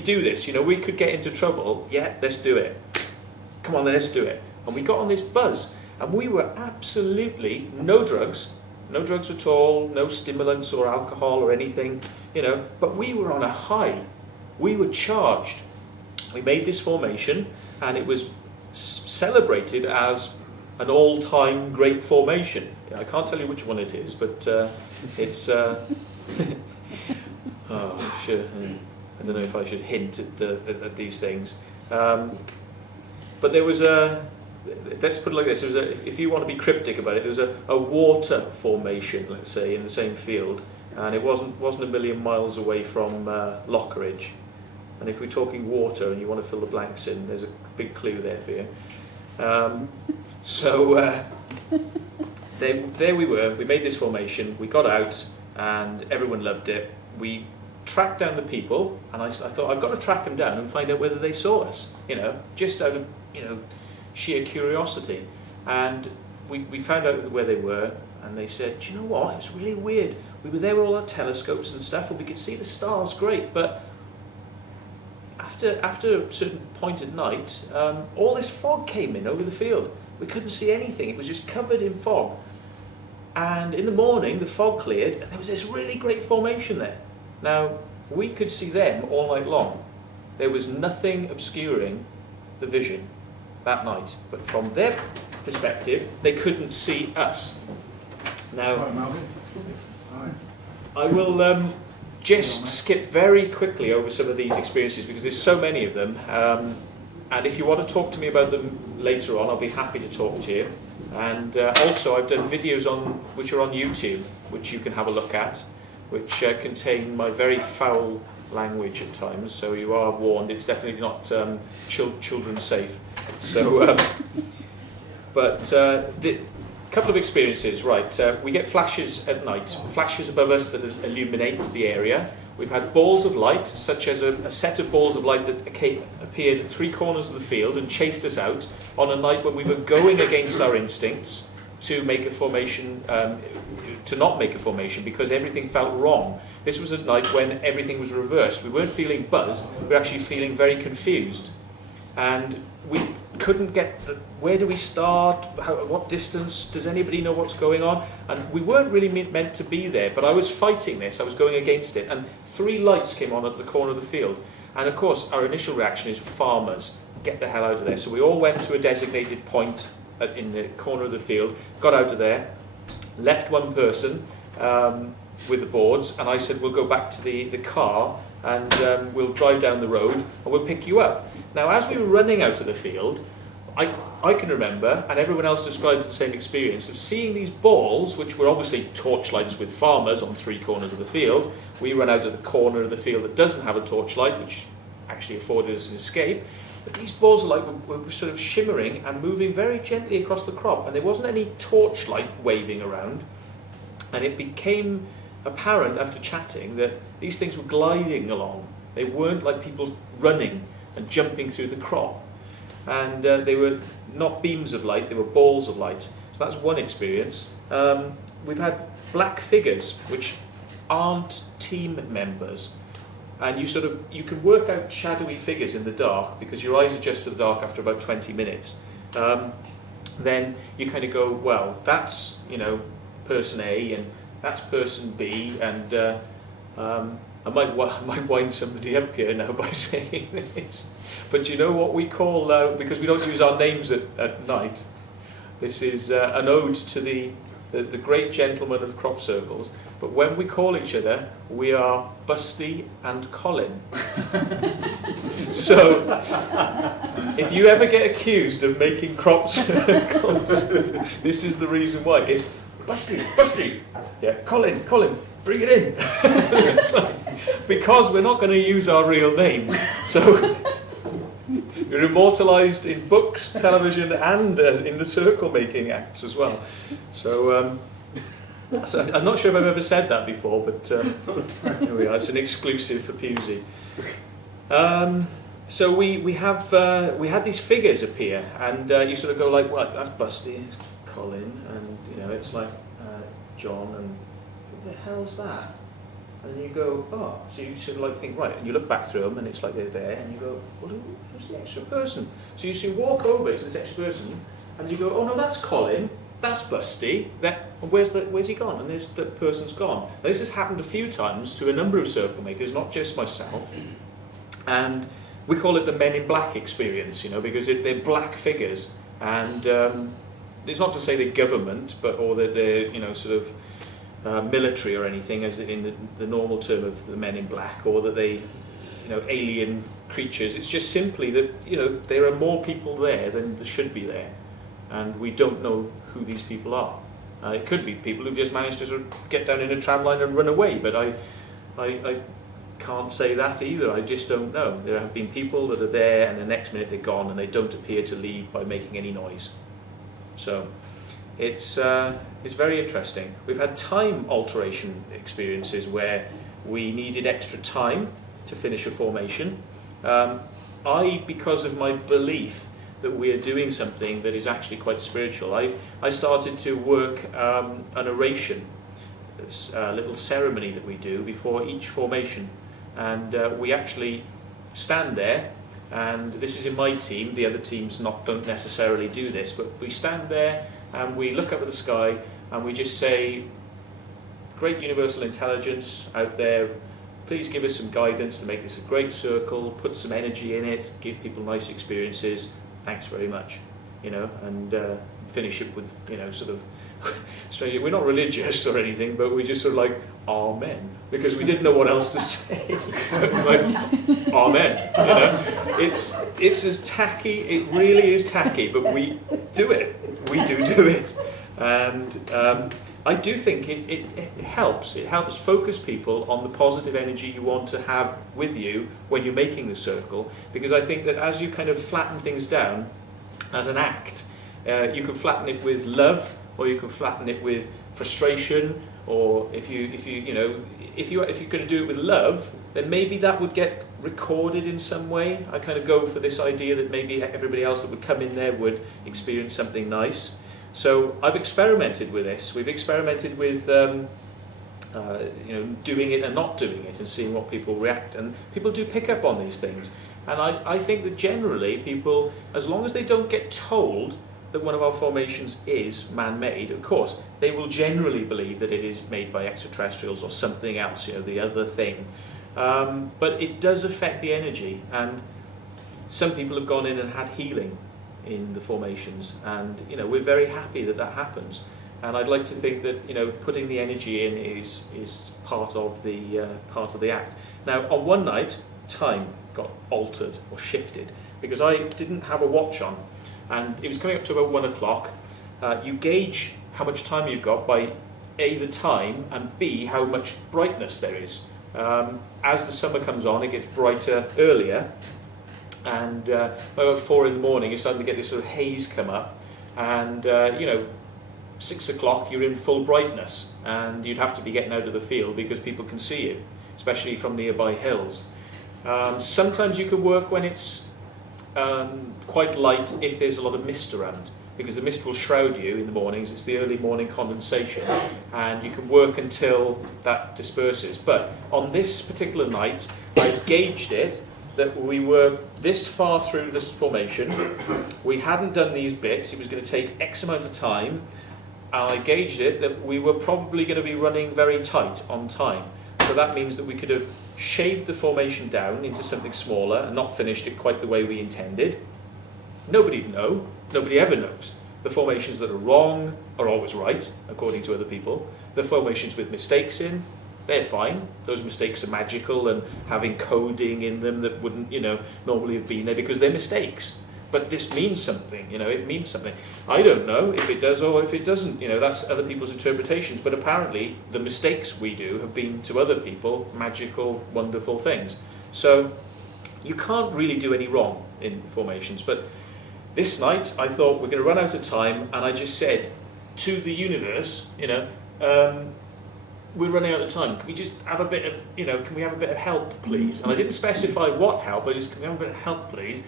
do this, you know, we could get into trouble. Yeah, let's do it. Come on, let's do it. And we got on this buzz, and we were absolutely no drugs at all, no stimulants or alcohol or anything, you know, but we were on a high. We were charged. We made this formation, and it was celebrated as an all-time great formation. I can't tell you which one it is, but it's... oh, sure. I don't know if I should hint at these things. But there was a... Let's put it like this. There was if you want to be cryptic about it, there was a water formation, let's say, in the same field, and it wasn't a million miles away from Lockeridge. And if we're talking water and you want to fill the blanks in, there's a big clue there for you. There we were. We made this formation. We got out, and everyone loved it. We tracked down the people, and I thought, I've got to track them down and find out whether they saw us, you know, just out of, you know, sheer curiosity. And we found out where they were, and they said, do you know what, it's really weird. We were there with all our telescopes and stuff, and we could see the stars great, but after a certain point at night, all this fog came in over the field. We couldn't see anything. It was just covered in fog. And in the morning, the fog cleared, and there was this really great formation there. Now, we could see them all night long. There was nothing obscuring the vision that night. But from their perspective, they couldn't see us. Now, I will just skip very quickly over some of these experiences because there's so many of them. And if you want to talk to me about them later on, I'll be happy to talk to you. And also, I've done videos which are on YouTube, which you can have a look at, which contain my very foul language at times, so you are warned. It's definitely not children safe. So, but the couple of experiences, right? We get flashes at night, flashes above us that illuminate the area. We've had balls of light, such as a set of balls of light that appeared at three corners of the field and chased us out on a night when we were going against our instincts to make a formation, to not make a formation because everything felt wrong. This was a night when everything was reversed. We weren't feeling buzzed, we were actually feeling very confused. And we couldn't get, where do we start, what distance, does anybody know what's going on? And we weren't really meant to be there, but I was fighting this, I was going against it. And three lights came on at the corner of the field. And of course, our initial reaction is farmers, get the hell out of there. So we all went to a designated point in the corner of the field, got out of there, left one person with the boards, and I said, we'll go back to the car and we'll drive down the road and we'll pick you up. Now, as we were running out of the field, I can remember, and everyone else describes the same experience, of seeing these balls, which were obviously torchlights with farmers on three corners of the field. We ran out of the corner of the field that doesn't have a torchlight, which actually afforded us an escape. But these balls of light were sort of shimmering and moving very gently across the crop, and there wasn't any torchlight waving around. And it became apparent after chatting that these things were gliding along. They weren't like people running and jumping through the crop. And they were not beams of light, they were balls of light. So that's one experience. We've had black figures, which aren't team members. And you can work out shadowy figures in the dark because your eyes adjust to the dark after about 20 minutes. Then you kind of go, well, that's, you know, person A and that's person B, and I might wind somebody up here now by saying this. But you know what we call, because we don't use our names at night, this is an ode to the great gentleman of crop circles, but when we call each other, we are Busty and Colin. So, if you ever get accused of making crop circles, this is the reason why. It's Busty, yeah, Colin, bring it in. It's like, because we're not going to use our real names, so you're immortalised in books, television, and in the circle making acts as well. So, so I'm not sure if I've ever said that before, but here we are. It's an exclusive for Pewsey. So we had these figures appear, and you sort of go like, well, that's Busty, it's Colin, and you know, it's like John, and who the hell's that? And then you go, oh, so you sort of like think, right, and you look back through them and it's like they're there, and you go, well, who's the extra person? So you walk over to this extra person, and you go, oh no, that's Colin, that's Busty, where's he gone? And the person's gone. Now, this has happened a few times to a number of Circlemakers, not just myself, and we call it the Men in Black experience, because they're black figures, and it's not to say they're government, or that they're, sort of, military or anything, as in the normal term of the Men in Black, or that they, alien creatures. It's just simply that, there are more people there than there should be there, and we don't know who these people are. It could be people who've just managed to sort of get down in a tram line and run away, but I can't say that either. I just don't know. There have been people that are there, and the next minute they're gone, and they don't appear to leave by making any noise. So it's very interesting. We've had time alteration experiences where we needed extra time to finish a formation. Because of my belief that we are doing something that is actually quite spiritual, I started to work an oration, this little ceremony that we do before each formation. And we actually stand there, and this is in my team, the other teams don't necessarily do this, but we stand there and we look up at the sky and we just say, great universal intelligence out there, please give us some guidance to make this a great circle, put some energy in it, give people nice experiences, thanks very much, and finish it with, sort of, so we're not religious or anything, but we just sort of like, amen, because we didn't know what else to say. So it was like, amen, It's as tacky, it really is tacky, but we do it. We do it. And I do think it helps. It helps focus people on the positive energy you want to have with you when you're making the circle, because I think that as you kind of flatten things down as an act, you can flatten it with love, or you can flatten it with frustration, or if you're going to do it with love, then maybe that would get recorded in some way. I kind of go for this idea that maybe everybody else that would come in there would experience something nice. So I've experimented with this. We've experimented with doing it and not doing it, and seeing what people react. And people do pick up on these things. And I think that generally people, as long as they don't get told that one of our formations is man-made, of course, they will generally believe that it is made by extraterrestrials or something else, the other thing. But it does affect the energy, and some people have gone in and had healing in the formations, and we're very happy that happens. And I'd like to think that putting the energy in is part of the act. Now, on one night, time got altered or shifted because I didn't have a watch on. And it was coming up to about 1 o'clock. You gauge how much time you've got by A, the time, and B, how much brightness there is. As the summer comes on, it gets brighter earlier. And about 4 in the morning, you're starting to get this sort of haze come up. And, 6 o'clock, you're in full brightness. And you'd have to be getting out of the field because people can see you, especially from nearby hills. Sometimes you can work when it's quite light if there's a lot of mist around, because the mist will shroud you in the mornings. It's the early morning condensation, and you can work until that disperses. But on this particular night, I gauged it that we were this far through this formation, we hadn't done these bits, it was going to take X amount of time, and I gauged it that we were probably going to be running very tight on time. So that means that we could have shaved the formation down into something smaller and not finished it quite the way we intended. Nobody'd know. Nobody ever knows. The formations that are wrong are always right, according to other people. The formations with mistakes in, they're fine. Those mistakes are magical and have encoding in them that wouldn't, normally have been there because they're mistakes. But this means something, it means something. I don't know if it does or if it doesn't, that's other people's interpretations. But apparently the mistakes we do have been to other people magical, wonderful things. So you can't really do any wrong in formations. But this night I thought we're going to run out of time, and I just said to the universe, we're running out of time. Can we just have a bit of, can we have a bit of help, please? And I didn't specify what help, I just, can we have a bit of help, please?